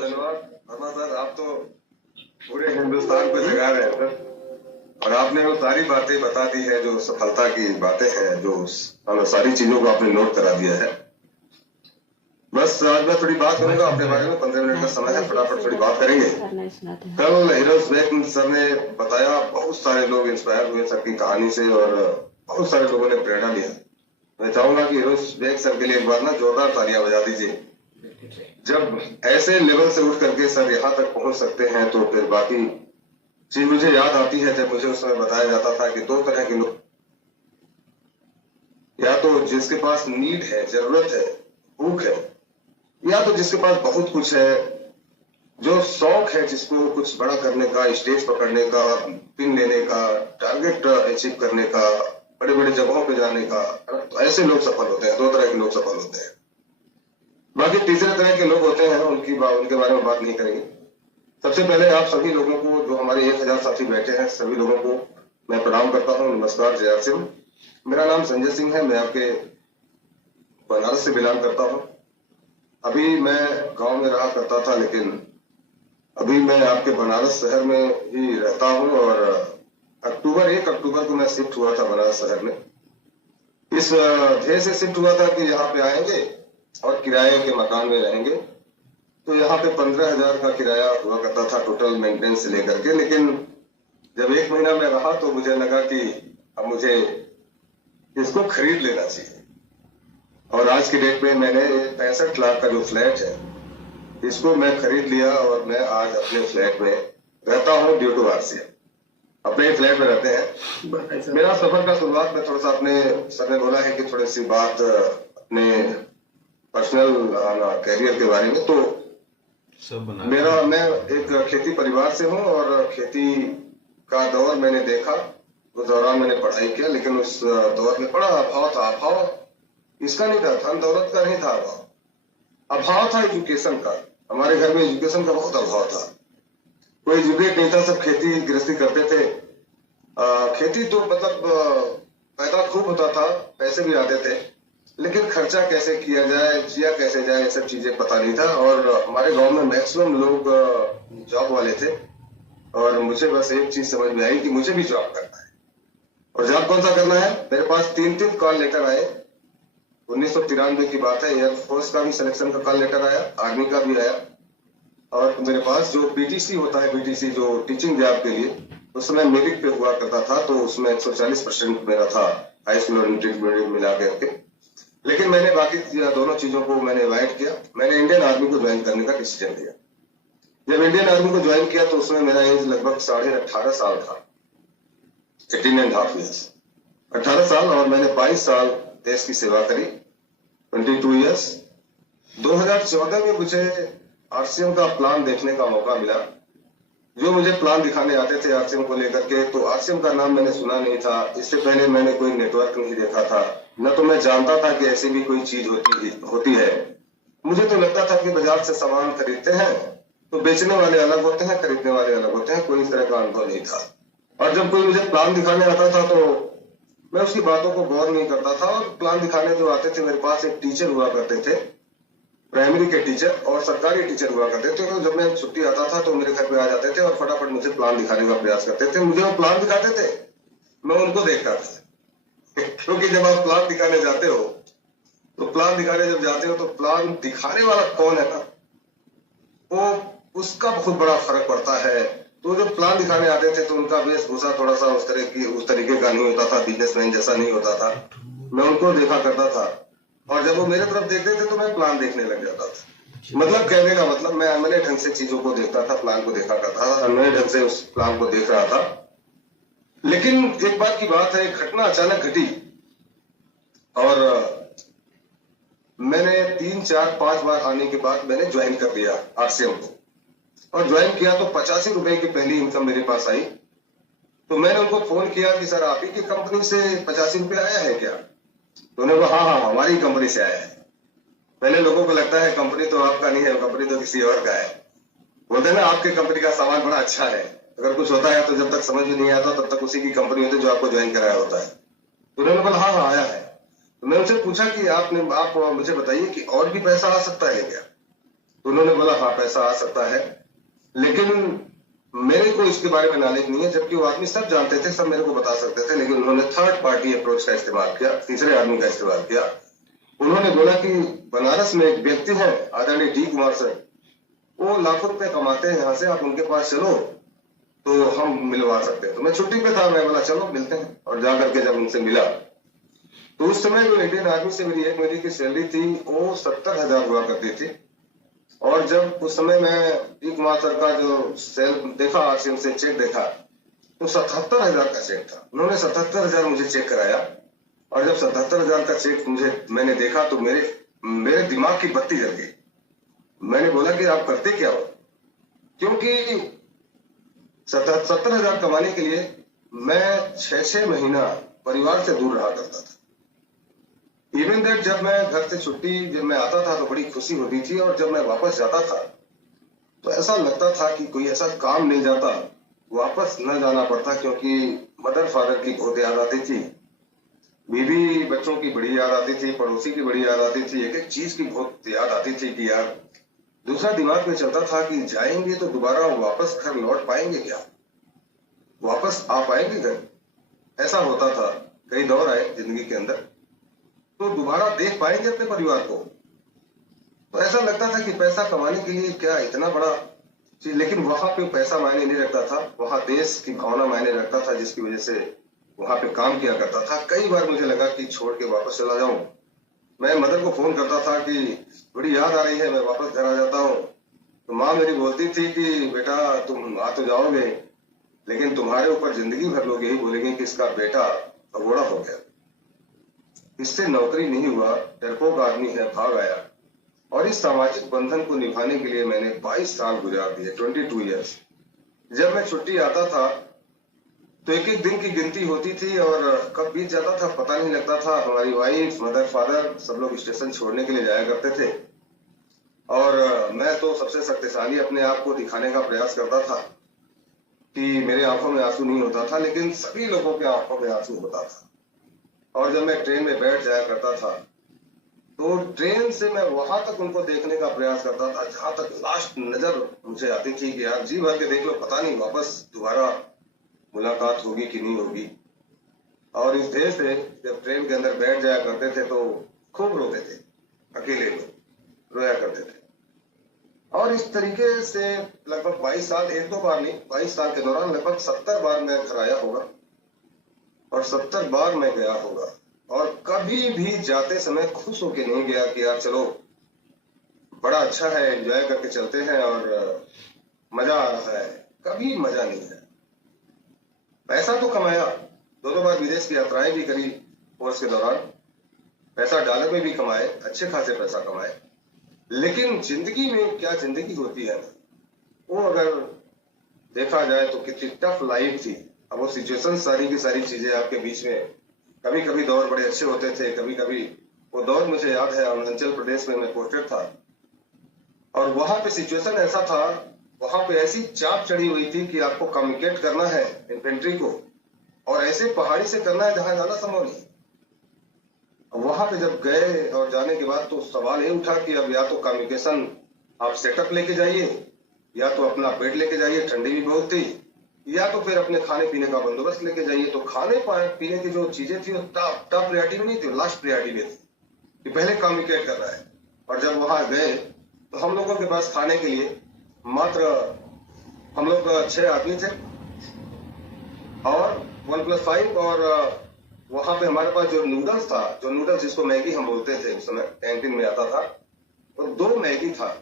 बहुत धन्यवाद वर्मा सर, आप तो पूरे हिंदुस्तान को जगा रहे हैं सर, और आपने वो सारी बातें बता दी है जो सफलता की बातें हैं, जो सारी चीजों को आपने नोट करा दिया है। बस आज मैं थोड़ी बात करूंगा अपने बारे में, 15 मिनट का समय है, फटाफट थोड़ी बात करेंगे। कल हीरोज बेग सर ने बताया, बहुत सारे लोग इंस्पायर हुए सर की कहानी से और बहुत सारे लोगों ने प्रेरणा लिया। मैं चाहूंगा कि हीरोज बेग सर के लिए एक बार ना जोरदार तालियां बजा दीजिए। जब ऐसे लेवल से उठ करके सर यहाँ तक पहुंच सकते हैं तो फिर बाकी चीज मुझे याद आती है जब मुझे उस समय बताया जाता था कि 2 तरह के लोग, या तो जिसके पास नीड है, जरूरत है, भूख है, या तो जिसके पास बहुत कुछ है, जो शौक है, जिसको कुछ बड़ा करने का, स्टेज पकड़ने का, पिन लेने का, टारगेट अचीव करने का, बड़े बड़े जगहों पे जाने का, तो ऐसे लोग सफल होते हैं। 2 तरह के लोग सफल होते हैं। बाकी तीसरे तरह के लोग होते हैं, उनके बारे में बात नहीं करेंगे। सबसे पहले आप सभी लोगों को, जो हमारे 1000 साथी बैठे हैं, सभी लोगों को मैं प्रणाम करता हूँ। नमस्कार, जय आर सिंह। मेरा नाम संजय सिंह है, मैं आपके बनारस से बिलोंग करता हूँ। अभी मैं गांव में रहा करता था, लेकिन अभी मैं आपके बनारस शहर में ही रहता हूँ और 1 अक्टूबर को मैं शिफ्ट हुआ था बनारस शहर में। इस ध्येय से शिफ्ट हुआ था कि यहाँ पे आएंगे और किराए के मकान में रहेंगे। तो यहाँ पे 15,000 का किराया हुआ करता था टोटल मेंटेनेंस से लेकर के। लेकिन जब 1 महीना में रहा तो मुझे लगा कि अब मुझे इसको खरीद लेना चाहिए, और आज की डेट में मैंने 65 लाख का जो फ्लैट है इसको मैं खरीद लिया और मैं आज अपने फ्लैट में रहता हूँ ड्यू टू आरसीएम। अपने फ्लैट में रहते हैं। मेरा सफर का शुरुआत में थोड़ा सा, अपने सर ने बोला है कि थोड़ी सी बात अपने पर्सनल कैरियर के बारे में। तो मैं एक खेती परिवार से हूँ और खेती का दौर मैंने देखा। उस दौरान मैंने पढ़ाई किया, लेकिन उस दौर में बड़ा अभाव था। अभाव इसका नहीं था, धन दौलत का नहीं था, अभाव था एजुकेशन का। हमारे घर में एजुकेशन का बहुत अभाव था। कोई एजुकेट नहीं था, सब खेती गृहस्थी करते थे। खेती तो मतलब पैदा खूब होता था, पैसे भी आते थे, लेकिन खर्चा कैसे किया जाए, जिया कैसे जाए, ये सब चीजें पता नहीं था। और हमारे गांव में मैक्सिमम लोग जॉब वाले थे, और मुझे बस एक चीज समझ में आई कि मुझे भी जॉब करना है। और जॉब कौन सा करना है? मेरे पास 3 कॉल लेटर आए। 1993 की बात है। एयरफोर्स का भी सिलेक्शन का कॉल लेटर आया, आर्मी का भी आया, और मेरे पास जो बीटीसी होता है, बीटीसी जो टीचिंग जॉब के लिए, उस समय मेरिट पे हुआ करता था, तो उसमें 140% मेरा था, हाई स्कूल और इंटरमीडिएट मिला करके। लेकिन मैंने बाकी दोनों चीजों को मैंने अवॉइड किया। मैंने इंडियन आर्मी को ज्वाइन करने का डिसीजन लिया। जब इंडियन आर्मी को ज्वाइन किया तो उसमें मेरा एज लगभग 18.5 साल था, 18.5 ईयर्स, 18 साल, और मैंने 22 साल देश की सेवा करी, 22 ईयर्स। 2014 में मुझे आरसीएम का प्लान देखने का मौका मिला। जो मुझे प्लान दिखाने आते थे आरसीएम को लेकर के, तो आरसीएम का नाम मैंने सुना नहीं था। इससे पहले मैंने कोई नेटवर्क नहीं देखा था, न तो मैं जानता था कि ऐसी भी कोई चीज होती है। मुझे तो लगता था कि बाजार से सामान खरीदते हैं तो बेचने वाले अलग होते हैं, खरीदने वाले अलग होते हैं। कोई इस तरह का अनुभव नहीं था। और जब कोई मुझे प्लान दिखाने आता था तो मैं उसकी बातों को गौर नहीं करता था। और प्लान दिखाने जो आते थे, मेरे पास एक टीचर हुआ करते थे, प्राइमरी के टीचर और सरकारी टीचर हुआ करते थे। तो जब मैं छुट्टी आता था तो मेरे घर पे आ जाते थे और फटाफट मुझे प्लान दिखाने का प्रयास करते थे। मुझे वो प्लान दिखाते थे, मैं उनको देखता था। क्योंकि जब आप प्लान दिखाने जाते हो तो प्लान दिखाने वाला कौन है ना, वो उसका बहुत बड़ा फर्क पड़ता है। तो जब प्लान दिखाने आते थे तो उनका वेशभूषा थोड़ा सा उस तरीके का नहीं होता था, बिजनेसमैन जैसा नहीं होता था। मैं उनको देखा करता था, और जब वो मेरे तरफ देखते थे तो मैं प्लान देखने लग जाता था। मतलब कहने का मतलब, मैं अनमने ढंग से चीजों को देखता था, प्लान को देखा करता था, अनमने ढंग से उस प्लान को देख रहा था। लेकिन एक बात की बात है, एक घटना अचानक घटी और मैंने 3, 4, 5 बार आने के बाद मैंने ज्वाइन कर दिया आरसीएम को। और ज्वाइन किया तो 85 रुपए की पहली इनकम मेरे पास आई। तो मैंने उनको फोन किया कि सर आप ही की कंपनी से 85 रुपए आया है क्या? तो उन्होंने कहा हाँ हमारी कंपनी से आया है। पहले लोगों को लगता है कंपनी तो आपका नहीं है, कंपनी तो किसी और का है। बोलते हैं ना आपकी कंपनी का सामान बड़ा अच्छा है, अगर कुछ होता है तो जब तक समझ में नहीं आता तब तक उसी की कंपनी होती है जो आपको ज्वाइन कराया होता है। तो उन्होंने बोला हाँ आया है। तो मैं उनसे पूछा कि आप मुझे बताइए कि और भी पैसा आ सकता है क्या? तो उन्होंने बोला हाँ पैसा आ सकता है, लेकिन मेरे को इसके बारे में नॉलेज नहीं है, जबकि वो आदमी सब जानते थे, सब मेरे को बता सकते थे, लेकिन उन्होंने थर्ड पार्टी अप्रोच का इस्तेमाल किया, तीसरे आदमी का इस्तेमाल किया। उन्होंने बोला कि बनारस में एक व्यक्ति है आदरणीय डी कुमार सर, वो लाखों रुपए कमाते हैं यहाँ से, आप उनके पास चलो तो हम मिलवा सकते हैं। तो मैं छुट्टी पे था, मैं बोला चलो मिलते हैं, और जा करके जब उनसे मिला तो उस समय जो इंडियन आर्मी से मेरी एक महीने की सैलरी थी वो 70,000 हुआ करती थी। और जब उस समय मैं डी कुमार सर का जो सेल देखा, आरसीएम से चेक देखा, तो 77,000 का चेक था। उन्होंने 77,000 मुझे चेक कराया, और जब 77,000 का चेक मैंने देखा तो मेरे दिमाग की बत्ती जल गई। मैंने बोला कि आप करते क्या हो, क्योंकि 70,000 कमाने के लिए मैं 6 महीना परिवार से दूर रहा करता था। इवन दैट जब मैं घर से छुट्टी जब मैं आता था तो बड़ी खुशी होती थी, और जब मैं वापस जाता था तो ऐसा लगता था कि कोई ऐसा काम मिल जाता वापस न जाना पड़ता, क्योंकि मदर फादर की बहुत याद आती थी, बीवी बच्चों की बड़ी याद आती थी, पड़ोसी की बड़ी याद आती थी, एक एक चीज की बहुत याद आती थी कि यार दूसरा दिमाग में चलता था कि जाएंगे तो दोबारा वापस घर लौट पाएंगे क्या, वापस आ पाएंगे घर, ऐसा होता था। कई दौर आए जिंदगी के अंदर, तो दोबारा देख पाएंगे अपने परिवार को। तो ऐसा लगता था कि पैसा कमाने के लिए क्या इतना बड़ा चीज, लेकिन वहां पे पैसा मायने नहीं रखता था, वहां देश की भावना मायने रखता था, जिसकी वजह से वहां पे काम किया करता था। कई बार मुझे लगा कि छोड़ के वापस चला जाऊं। मैं मदर को फोन करता था कि बड़ी याद आ रही है, मैं वापस घर आ जाता हूँ। तो माँ मेरी बोलती थी कि बेटा तुम आ तो जाओगे, लेकिन तुम्हारे ऊपर जिंदगी भर लोग यही बोलेंगे कि इसका बेटा अगोड़ा हो गया, इससे नौकरी नहीं हुआ, डरपोक आदमी है, भाग आया। और इस सामाजिक बंधन को निभाने के लिए मैंने 22 साल गुजार दिए, 22 ईयर्स। जब मैं छुट्टी आता था तो एक एक दिन की गिनती होती थी, और कब बीत जाता था पता नहीं लगता था। हमारी वाइफ, मदर, फादर सब लोग स्टेशन छोड़ने के लिए जाया करते थे, और मैं तो सबसे शक्तिशाली अपने आप को दिखाने का प्रयास करता था कि मेरे आंखों में आंसू नहीं होता था, लेकिन सभी लोगों के आंखों में आंसू होता था। और जब मैं ट्रेन में बैठ जाया करता था तो ट्रेन से मैं वहां तक उनको देखने का प्रयास करता था जहां तक लास्ट नजर मुझे आती थी कि यार जी भर के देख लो, पता नहीं वापस दोबारा मुलाकात होगी कि नहीं होगी। और इस देश से जब ट्रेन के अंदर बैठ जाया करते थे तो खूब रोते थे, अकेले लोग रोया करते थे। और इस तरीके से लगभग 22 साल, एक दो बार नहीं, 22 साल के दौरान लगभग 70 बार मैं घर आया होगा, और 70 बार मैं गया होगा। और कभी भी जाते समय खुश होके नहीं गया कि यार चलो बड़ा अच्छा है, एंजॉय करके चलते हैं और मजा आ रहा है। कभी मजा नहीं है। पैसा तो कमाया, दो बार विदेश की यात्राएं भी करी कोर्स के दौरान, पैसा डॉलर में भी कमाए, अच्छे खासे पैसा कमाए, लेकिन जिंदगी में क्या जिंदगी होती है ना, वो अगर देखा जाए तो कितनी टफ लाइफ थी। अब वो सिचुएशन सारी की सारी चीजें आपके बीच में, कभी कभी दौर बड़े अच्छे होते थे, कभी कभी वो दौर मुझे याद है अरुणाचल प्रदेश में मैं पोस्टेड था, और वहां पे सिचुएशन ऐसा था, वहां पे ऐसी चाप चढ़ी हुई थी कि आपको कम्युनिकेट करना है इन्फेंट्री को, और ऐसे पहाड़ी से करना है जहां जाना संभव नहीं। वहां पे जब गए और जाने के बाद तो सवाल ये उठा कि अब या तो कम्युनिकेशन आप सेटअप लेके जाइए, या तो अपना बेड लेके जाइए, ठंडी भी बहुत थी, या तो फिर अपने खाने पीने का बंदोबस्त लेके जाइए। तो खाने पीने की जो चीजें थी वो टॉप प्रायोरिटी में नहीं थी, लास्ट प्रायोरिटी में थी कि पहले कम्युनिकेट करना है। और जब वहां गए तो हम लोगों के पास खाने के लिए मात्र हम लोग 6 आदमी थे, और 1+5, और वहां पे हमारे पास जो नूडल्स था, जो नूडल्स जिसको मैगी हम बोलते थे उस समय कैंटीन में आता था, तो 2 मैगी था।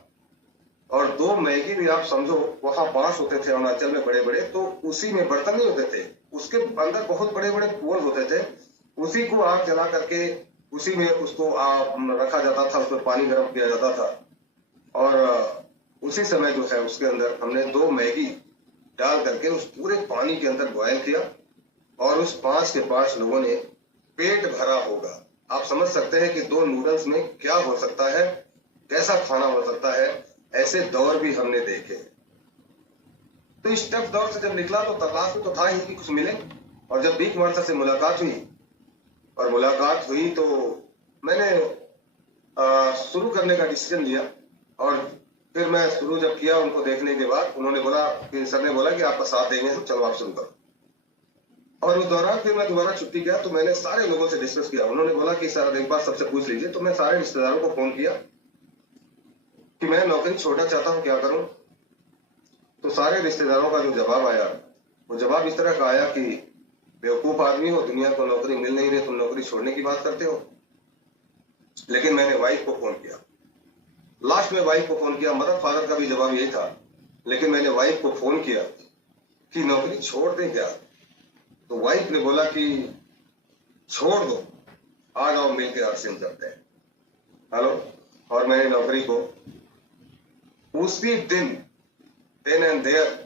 और 2 मैगी भी आप समझो, वहां 5 होते थे अरुणाचल में बड़े बड़े, तो उसी में बर्तन नहीं होते थे, उसके अंदर बहुत बड़े बड़े पोल होते थे, उसी को आग जला करके उसी में उसको रखा जाता था, उसमें पानी गर्म किया जाता था, और उसी समय जो है उसके अंदर हमने 2 मैगी डाल करके उस पूरे पानी के अंदर बॉयल किया, और उस 5 के 5 लोगों ने पेट भरा होगा। आप समझ सकते हैं कि 2 नूडल्स में क्या हो सकता है, कैसा खाना हो सकता है। ऐसे दौर भी हमने देखे। तो इस टफ दौर से जब निकला तो तलाश में तो था ही कि कुछ मिले, और जब बीक मार्शल से मुलाकात हुई तो मैंने शुरू करने का डिसीजन लिया, और फिर मैं शुरू जब किया उनको देखने के बाद, उन्होंने बोला कि सर ने बोला कि आपका साथ देंगे, तो चलो आप शुरू करो। और उस दौरान फिर मैं दोबारा छुट्टी किया तो मैंने सारे लोगों से डिस्कस किया। उन्होंने बोला कि सर एक बार सबसे पूछ लीजिए। तो मैं सारे रिश्तेदारों को फोन किया कि मैं नौकरी छोड़ना चाहता हूँ, क्या करूं। तो सारे रिश्तेदारों का जो जवाब आया, वो जवाब इस तरह का आया कि बेवकूफ आदमी हो, दुनिया को नौकरी मिल नहीं रही, तुम नौकरी छोड़ने की बात करते हो। लेकिन मैंने वाइफ को फोन किया, लास्ट में वाइफ को फोन किया। मदर फादर का भी जवाब यही था, लेकिन मैंने वाइफ को फोन किया कि नौकरी छोड़ दें क्या। तो वाइफ ने बोला कि छोड़ दो, आ जाओ मिलकर आरसीएम करते हैं। हेलो। और मैंने नौकरी को उसी दिन देन एंड देयर,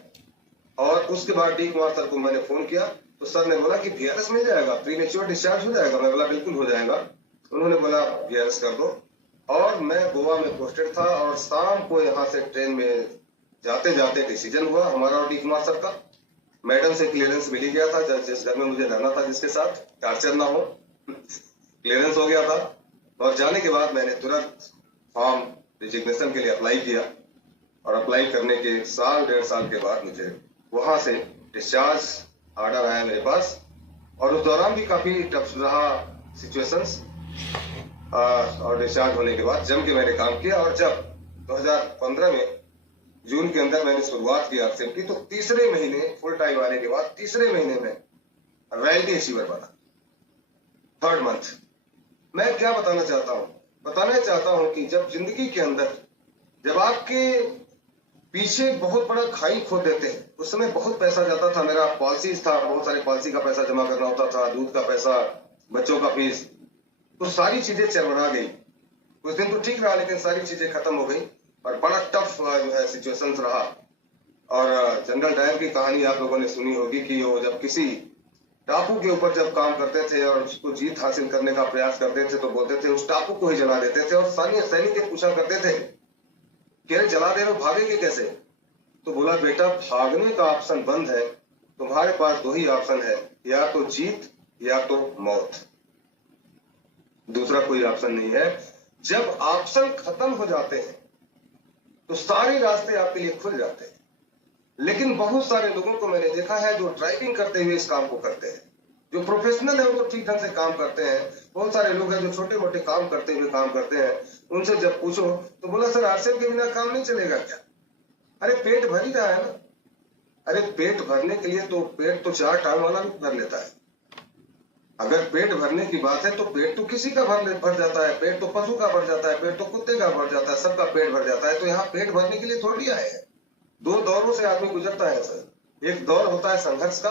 और उसके बाद डी कुमार सर को मैंने फोन किया तो सर ने बोला कि वीआरएस मिल जाएगा, प्रीमेच्योर डिस्चार्ज हो जाएगा। मैं बोला बिल्कुल हो जाएगा। उन्होंने बोला वीआरएस कर दो। और मैं गोवा में पोस्टेड था और शाम को यहाँ से ट्रेन में जाते जाते डिसीजन हुआ हमारा और डी कुमार सर का। मैडम से क्लियरेंस मिल ही गया था, जिस घर में मुझे रहना था, जिसके साथ टार्चर ना हो, क्लियरेंस हो गया था। और जाने के बाद मैंने तुरंत फॉर्म रिजिग्नेशन के लिए अप्लाई किया, और अप्लाई करने के साल 1.5 साल के बाद मुझे वहां से डिस्चार्ज ऑर्डर आया मेरे पास। और उस दौरान भी काफी टफ रहा सिचुएशंस, और डिस्चार्ज होने के बाद जम के मैंने काम किया। और जब 2015 में जून के अंदर मैंने शुरुआत की आरसीएम की, तो तीसरे महीने फुल टाइम आने के बाद तीसरे महीने में रॉयल्टी अचीवर बना, 3rd मंथ। मैं क्या बताना चाहता हूं? बताना चाहता हूं कि जब जिंदगी के अंदर जब आपके पीछे बहुत बड़ा खाई खोद देते हैं, उस समय बहुत पैसा जाता था। मेरा पॉलिसीज था, बहुत सारे पॉलिसी का पैसा जमा करना होता था, दूध का पैसा, बच्चों का फीस, तो सारी चीजें चरमरा गई। कुछ दिन तो ठीक रहा, लेकिन सारी चीजें खत्म हो गई और बड़ा टफ जो है सिचुएशंस रहा। और जनरल डायर की कहानी आप लोगों ने सुनी होगी कि वो जब किसी टापू के ऊपर जब काम करते थे और उसको जीत हासिल करने का प्रयास करते थे, तो बोलते थे उस टापू को ही जला देते थे। और सैनिक पूछा करते थे कि जला दे रहे हो, भागेंगे कैसे? तो बोला बेटा भागने का ऑप्शन बंद है, तुम्हारे पास 2 ही ऑप्शन है, या तो जीत या तो मौत, दूसरा कोई ऑप्शन नहीं है। जब ऑप्शन खत्म हो जाते हैं तो सारे रास्ते आपके लिए खुल जाते हैं। लेकिन बहुत सारे लोगों को मैंने देखा है जो ड्राइविंग करते हुए इस काम को करते हैं, जो प्रोफेशनल है वो ठीक ढंग से काम करते हैं। बहुत सारे लोग हैं जो छोटे मोटे काम करते हुए काम करते हैं। उनसे जब पूछो तो बोला सर आरसीएम के बिना काम नहीं चलेगा क्या? अरे पेट भर ही रहा है ना। अरे पेट भरने के लिए तो पेट तो 4 टांग वाला भी भर लेता है। अगर पेट भरने की बात है तो पेट तो किसी का भर जाता है, पेट तो पशु का भर जाता है, पेट तो कुत्ते का भर जाता है, सबका पेट भर जाता है। तो यहाँ पेट भरने के लिए थोड़ी आए हैं। 2 दौरों से आदमी गुजरता है सर। एक दौर होता है संघर्ष का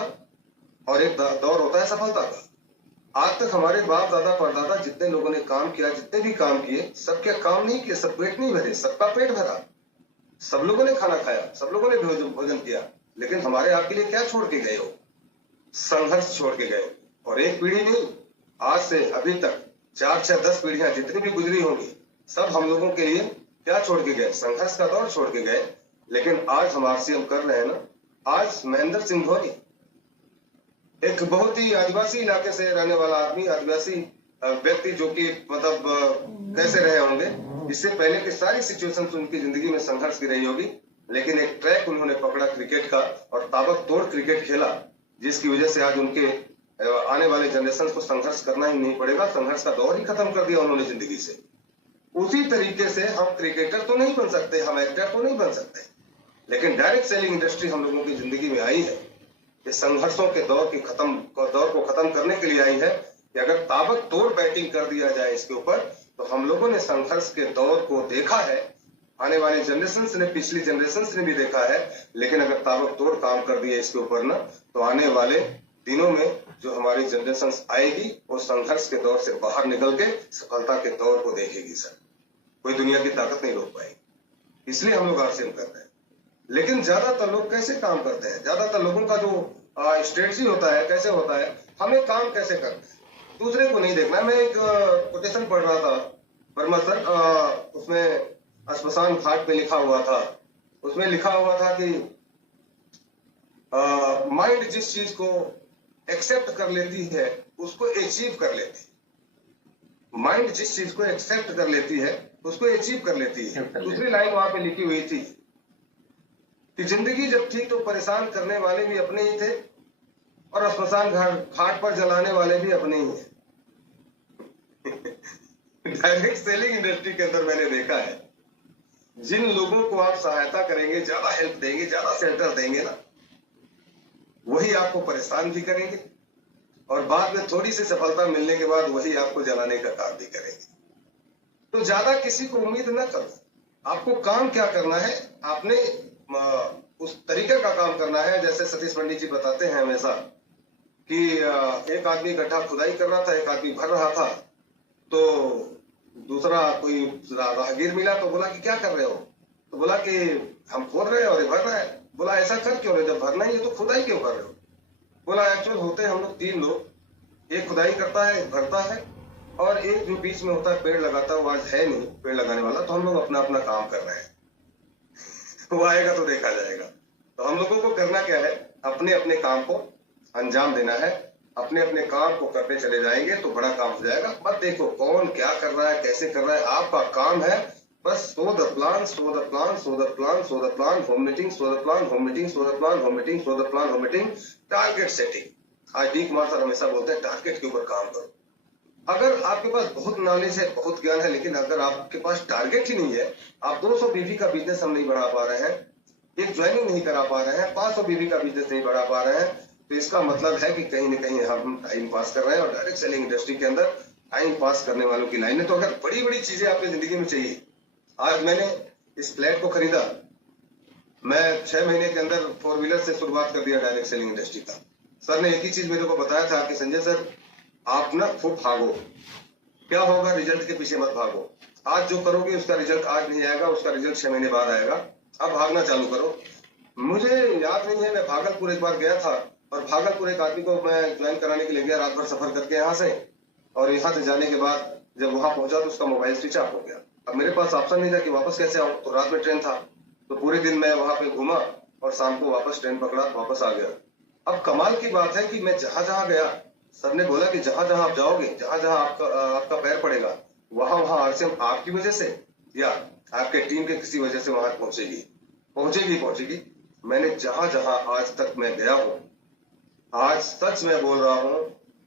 और एक दौर होता है सफलता का। आज तक हमारे बाप दादा परदादा जितने लोगों ने काम किया, जितने भी काम किए, सबके काम नहीं किए, सब पेट नहीं भरे, सबका पेट भरा, सब लोगों ने खाना खाया, सब लोगों ने भोजन किया। लेकिन हमारे आपके लिए क्या छोड़ के गए हो? संघर्ष छोड़ के गए। और एक पीढ़ी नहीं, आज से अभी तक 4, 6, 10 पीढ़ियां जितनी भी गुजरी होंगी, सब हम लोगों के लिए क्या छोड़ के गए? संघर्ष का दौर छोड़ के गए। लेकिन आज हम आरसीएम कर रहे हैं ना। आज महेंद्र सिंह धोनी एक बहुत ही आदिवासी इलाके से रहने वाला आदमी, आदिवासी व्यक्ति, जो कि मतलब कैसे रहे होंगे, इससे पहले की सारी सिचुएशन उनकी जिंदगी में संघर्ष की रही होगी। लेकिन एक ट्रैक उन्होंने पकड़ा क्रिकेट का और ताबड़तोड़ क्रिकेट खेला, जिसकी वजह से आज उनके आने वाले जनरेशन को संघर्ष करना ही नहीं पड़ेगा। संघर्ष का दौर ही खत्म कर दिया उन्होंने जिंदगी से। उसी तरीके से हम क्रिकेटर तो नहीं बन सकते, हम एक्टर तो नहीं बन सकते, लेकिन डायरेक्ट सेलिंग इंडस्ट्री हम लोगों की जिंदगी में आई है। ये संघर्षों के दौर को खत्म करने के लिए आई है कि अगर ताबड़तोड़ बैटिंग कर दिया जाए इसके ऊपर, तो हम लोगों ने संघर्ष के दौर को देखा है, आने वाले जनरेशन ने, पिछली जनरेशन ने भी देखा है। लेकिन अगर ताबड़तोड़ काम कर दिया इसके ऊपर ना, तो आने वाले दिनों में जो हमारी जनरेशन आएगी वो संघर्ष के दौर से बाहर निकल के सफलता के दौर को देखेगी। सर कोई दुनिया की ताकत नहीं रोक पाएगी। इसलिए हम लोग आरसीएम कर रहे हैं। लेकिन ज्यादातर लोग कैसे काम करते हैं? ज्यादातर लोगों का जो स्ट्रेटजी होता है, कैसे होता है, हमें काम कैसे करना है, दूसरे को नहीं देखना। मैं एक कोटेशन पढ़ रहा था वर्मा सर, उसमें श्मशान घाट पे लिखा हुआ था, उसमें लिखा हुआ था कि माइंड जिस चीज को एक्सेप्ट कर लेती है उसको अचीव कर लेती है। माइंड जिस चीज को एक्सेप्ट कर लेती है उसको अचीव कर लेती है। दूसरी लाइन वहां पे लिखी हुई थी कि जिंदगी जब थी तो परेशान करने वाले भी अपने ही थे और स्मशान घाट पर जलाने वाले भी अपने ही हैं। डायरेक्ट सेलिंग इंडस्ट्री के अंदर मैंने देखा है, जिन लोगों को आप सहायता करेंगे, ज्यादा हेल्प देंगे, ज्यादा सेंटर देंगे ना, वही आपको परेशान भी करेंगे और बाद में थोड़ी सी सफलता मिलने के बाद वही आपको जलाने का काम भी करेंगे। तो ज्यादा किसी को उम्मीद न करो। आपको काम क्या करना है, आपने उस तरीके का काम करना है। जैसे सतीश पंडित जी बताते हैं हमेशा कि एक आदमी गड्ढा खुदाई कर रहा था, एक आदमी भर रहा था, तो दूसरा कोई राहगीर मिला तो बोला कि क्या कर रहे हो, तो बोला कि हम खोद रहे हैं और ये भर रहा है। बोला ऐसा कर क्यों रहे, जब भरना ही है तो खुदाई क्यों कर रहे हो। बोला एक्चुअल होते हैं हम लोग 3 लोग, एक खुदाई करता है, एक भरता है और एक जो बीच में होता है पेड़ लगाता है, वो आज है नहीं पेड़ लगाने वाला, तो हम लोग अपना अपना काम कर रहे हैं। वो आएगा तो देखा जाएगा। तो हम लोगों को करना क्या है, अपने अपने काम को अंजाम देना है, अपने अपने काम को करते चले जाएंगे तो बड़ा काम हो जाएगा। मत देखो कौन क्या कर रहा है, कैसे कर रहा है, आपका काम है बस so the plan, so the plan, so the plan, so the plan, home meeting, so the plan, home meeting, so the plan, home meeting, so the plan, home meeting, target setting. आज D Kumar sir हमेशा बोलते हैं target के ऊपर काम करो। अगर आपके पास बहुत नॉलेज है, बहुत ज्ञान है, लेकिन अगर आपके पास टारगेट ही नहीं है, आप 200 बीवी का बिजनेस हम नहीं बढ़ा पा रहे हैं, एक ज्वाइनिंग नहीं करा पा रहे हैं, 500 बीवी का बिजनेस नहीं बढ़ा पा रहे हैं, तो इसका मतलब है कि कहीं न कहीं हम टाइम पास कर रहे हैं। और डायरेक्ट सेलिंग इंडस्ट्री के अंदर टाइम पास करने वालों की लाइन है। तो अगर बड़ी बड़ी चीजें आपकी जिंदगी में चाहिए, आज मैंने इस फ्लैट को खरीदा, मैं 6 महीने के अंदर 4 व्हीलर से शुरुआत कर दिया डायरेक्ट सेलिंग इंडस्ट्री का। सर ने एक ही चीज मेरे को बताया था कि संजय सर आप ना खूब भागो, क्या होगा रिजल्ट के पीछे मत भागो। आज जो करोगे उसका रिजल्ट आज नहीं आएगा, उसका रिजल्ट 6 महीने बाद आएगा। अब भागना चालू करो। मुझे याद नहीं है, मैं भागलपुर एक बार गया था और भागलपुर एक आदमी को मैं ज्वाइन कराने के लिए गया, रात भर सफर करके यहाँ से, और यहाँ से जाने के बाद जब वहां पहुंचा तो उसका मोबाइल स्विच ऑफ हो गया। अब मेरे पास ऑप्शन नहीं था कि वापस कैसे आऊं, तो रात में ट्रेन था, तो पूरे दिन मैं वहां पे घूमा और शाम को वापस ट्रेन पकड़ा, वापस आ गया। अब कमाल की बात है कि मैं जहां जहां गया, सर ने बोला कि जहां जहां आप जाओगे, जहां जहां आपका पैर पड़ेगा, वहां वहां आरसीएम आपकी वजह से या आपके टीम के किसी वजह से वहां पहुंचेगी पहुंचेगी पहुंचेगी। मैंने जहां जहां आज तक मैं गया हूं, आज सच में बोल रहा हूं,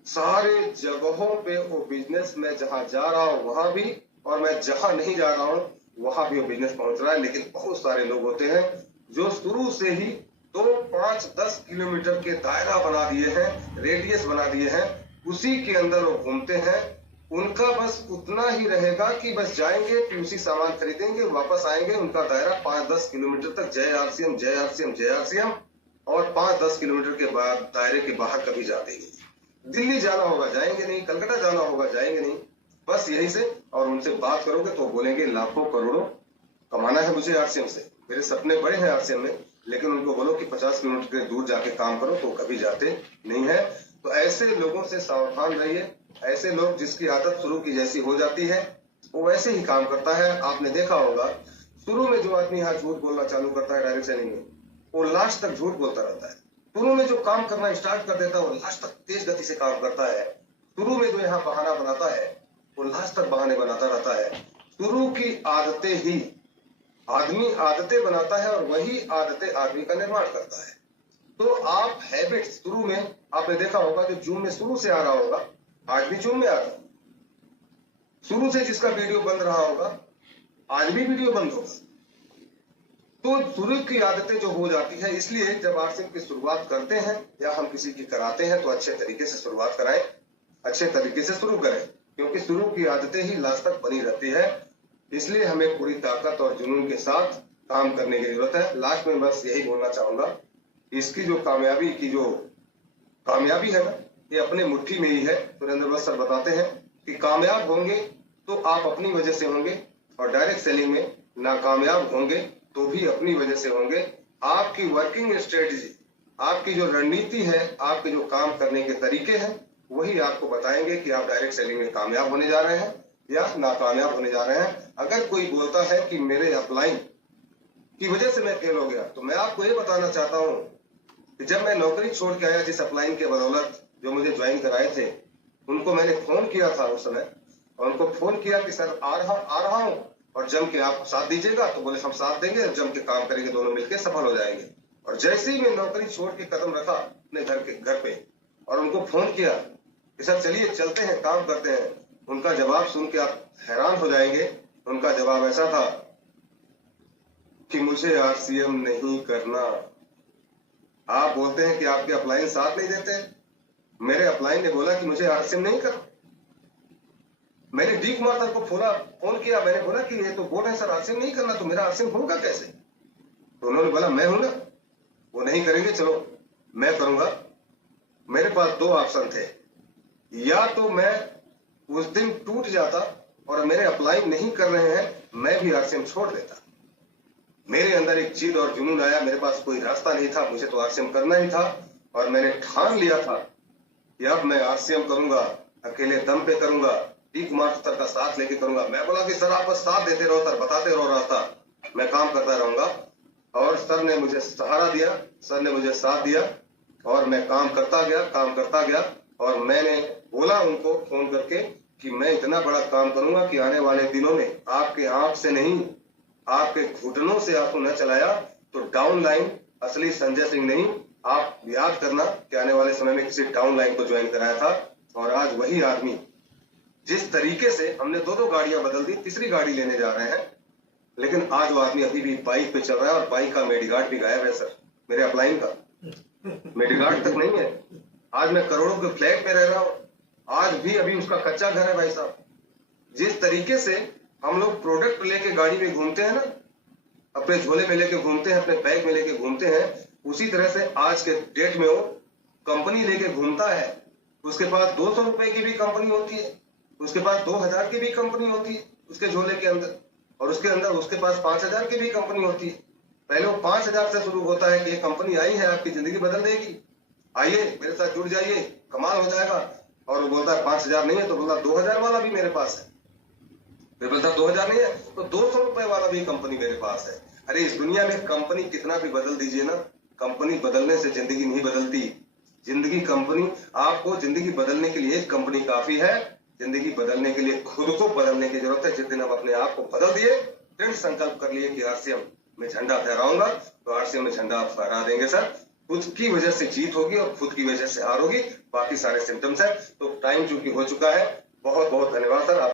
सारे जगहों पे वो बिजनेस में जहां जा रहा हूं वहां भी, और मैं जहां नहीं जा रहा हूं वहां भी वो बिजनेस पहुंच रहा है। लेकिन बहुत सारे लोग होते हैं जो शुरू से ही 2, 5, 10 किलोमीटर के दायरा बना दिए हैं, रेडियस बना दिए हैं, उसी के अंदर वो घूमते हैं। उनका बस उतना ही रहेगा कि बस जाएंगे, पीयूसी सामान खरीदेंगे, वापस आएंगे, उनका दायरा 5-10 किलोमीटर तक जय आरसीएम, जय आरसीएम, जय आरसीएम, और 5-10 किलोमीटर के बाद दायरे के बाहर कभी जाते ही नहीं। दिल्ली जाना होगा जाएंगे नहीं, कलकत्ता जाना होगा जाएंगे नहीं, बस यहीं से। और उनसे बात करोगे तो बोलेंगे लाखों करोड़ों कमाना है मुझे आरसीएम से, मेरे सपने बड़े हैं आरसीएम में, लेकिन उनको बोलो कि 50 किलोमीटर के दूर जाके काम करो तो कभी जाते नहीं है। तो ऐसे लोगों से सावधान रहिए। ऐसे लोग जिसकी आदत शुरू की जैसी हो जाती है वो वैसे ही काम करता है। आपने देखा होगा शुरू में जो आदमी यहाँ झूठ बोलना चालू करता है डायरेक्ट सेलिंग में, वो लास्ट तक झूठ बोलता रहता है। शुरू में जो काम करना स्टार्ट कर देता है वो लास्ट तक तेज गति से काम करता है। शुरू में जो यहाँ बहाना बनाता है वो लास्ट तक बहाने बनाता रहता है। शुरू की आदतें ही आदमी आदतें बनाता है और वही आदतें आदमी का निर्माण करता है। तो आप हैबिट शुरू में आपने देखा होगा जो जूम में शुरू से आ रहा होगा आज भी जूम में आ रहा है, शुरू से जिसका वीडियो बंद रहा होगा आज भी वीडियो बंद होगा। तो शुरू की आदतें जो हो जाती है, इसलिए जब आरसीएम की शुरुआत करते हैं या हम किसी की कराते हैं तो अच्छे तरीके से शुरुआत कराएं, अच्छे तरीके से शुरू करें, क्योंकि शुरू की आदतें ही लास्ट तक बनी रहती है। इसलिए हमें पूरी ताकत और जुनून के साथ काम करने की जरूरत है। लास्ट में बस यही बोलना चाहूंगा, इसकी जो कामयाबी है ना, ये अपने मुट्ठी में ही है। सुरेंद्र बस सर बताते हैं कि कामयाब होंगे तो आप अपनी वजह से होंगे, और डायरेक्ट सेलिंग में नाकामयाब होंगे तो भी अपनी वजह से होंगे। आपकी वर्किंग स्ट्रेटजी, आपकी जो रणनीति है, आपके जो काम करने के तरीके हैं, वही आपको बताएंगे कि आप डायरेक्ट सेलिंग में कामयाब होने जा रहे हैं या नाकामयाब होने जा रहे हैं। अगर कोई बोलता है कि मेरे अपलाइन की वजह से मैं फेल हो गया, तो मैं आपको ये बताना चाहता हूं कि जब मैं नौकरी छोड़ के आया, जिस अपलाइन के बदौलत जो मुझे ज्वाइन कराए थे, उनको मैंने फोन किया था उस समय, और उनको फोन किया कि सर आ रहा हूं, और जम के आप साथ दीजिएगा, तो बोले हम साथ देंगे, जम के काम करेंगे, दोनों मिलकर सफल हो जाएंगे। और जैसे ही मैं नौकरी छोड़ के कदम रखा अपने घर पे और उनको फोन किया कि सर चलिए चलते हैं, काम करते हैं, उनका जवाब सुन के आप हैरान हो जाएंगे। उनका जवाब ऐसा था कि मुझे आरसीएम नहीं करना। आप बोलते हैं कि आपके अपलाइन साथ नहीं देते, मेरे अपलाइन ने बोला कि मुझे आरसीएम नहीं करना। मैंने डी कुमार सर को फोन किया, मैंने बोला कि ये तो बोल रहे हैं सर आरसीएम नहीं करना, तो मेरा आरसीएम होगा कैसे? तो उन्होंने बोला मैं हूं ना, वो नहीं करेंगे, चलो मैं करूंगा। मेरे पास दो ऑप्शन थे, या तो मैं उस दिन टूट जाता और मेरे अप्लाई नहीं कर रहे हैं, मैं भी आरसीएम छोड़ देता। मेरे अंदर एक जिद और जुनून आया, मेरे पास कोई रास्ता नहीं था, मुझे तो आरसीएम करना ही था। और मैंने ठान लिया था कि अब मैं आरसीएम करूंगा, अकेले दम पे करूंगा, डी कुमार सर का साथ लेके करूंगा। मैं बोला कि सर आप बस साथ देते रहो सर, बताते रहो रास्ता, मैं काम करता रहूंगा। और सर ने मुझे सहारा दिया, सर ने मुझे साथ दिया और मैं काम करता गया। और मैंने बोला उनको फोन करके कि मैं इतना बड़ा काम करूंगा कि आने वाले दिनों में आपके आंख से नहीं, आपके घुटनों से आपको न चलाया तो डाउन लाइन असली संजय सिंह नहीं। आप याद करना कि आने वाले समय में किसी डाउन लाइन को ज्वाइन कराया था। और आज वही आदमी, जिस तरीके से हमने दो गाड़ियां बदल दी, तीसरी गाड़ी लेने जा रहे हैं, लेकिन आज वो आदमी अभी भी बाइक पे चल रहा है और बाइक का मेडिगार्ड भी गायब है सर, मेरे अपलाइन का मेडिगार्ड तक नहीं है। आज मैं करोड़ों के फ्लैट पे रह रहा हूं, आज भी अभी उसका कच्चा घर है भाई साहब। जिस तरीके से हम लोग प्रोडक्ट लेके गाड़ी में घूमते हैं ना, अपने झोले में लेके घूमते हैं, अपने बैग में लेके घूमते हैं, उसी तरह से आज के डेट में वो कंपनी लेके घूमता है। उसके पास 200 रुपए की भी कंपनी होती है, उसके पास 2000 की भी कंपनी होती है उसके झोले के अंदर, और उसके अंदर उसके पास 5000 की भी कंपनी होती है। पहले वो 5000 से शुरू होता है कि ये कंपनी आई है, आपकी जिंदगी बदल देगी, आइए मेरे साथ जुड़ जाइए, कमाल हो जाएगा। और वो बोलता है 5000 नहीं है, तो बोलता 2000 वाला भी मेरे पास है। फिर बोलता 2000 नहीं है तो 200 रुपए वाला भी कंपनी मेरे पास है। अरे इस दुनिया में कंपनी कितना भी बदल दीजिए ना, कंपनी बदलने से जिंदगी नहीं बदलती। जिंदगी कंपनी, आपको जिंदगी बदलने के लिए एक कंपनी काफी है, जिंदगी बदलने के लिए खुद को बदलने की जरूरत है। जिस दिन हम अपने आप को बदल दिए, दृढ़ संकल्प कर लिए कि आरसीएम में झंडा फहराऊंगा, तो आरसीएम में झंडा आप फहरा देंगे सर। खुद की वजह से जीत होगी और खुद की वजह से हार होगी, बाकी सारे सिम्टम्स है। तो टाइम चूंकि हो चुका है, बहुत बहुत धन्यवाद सर।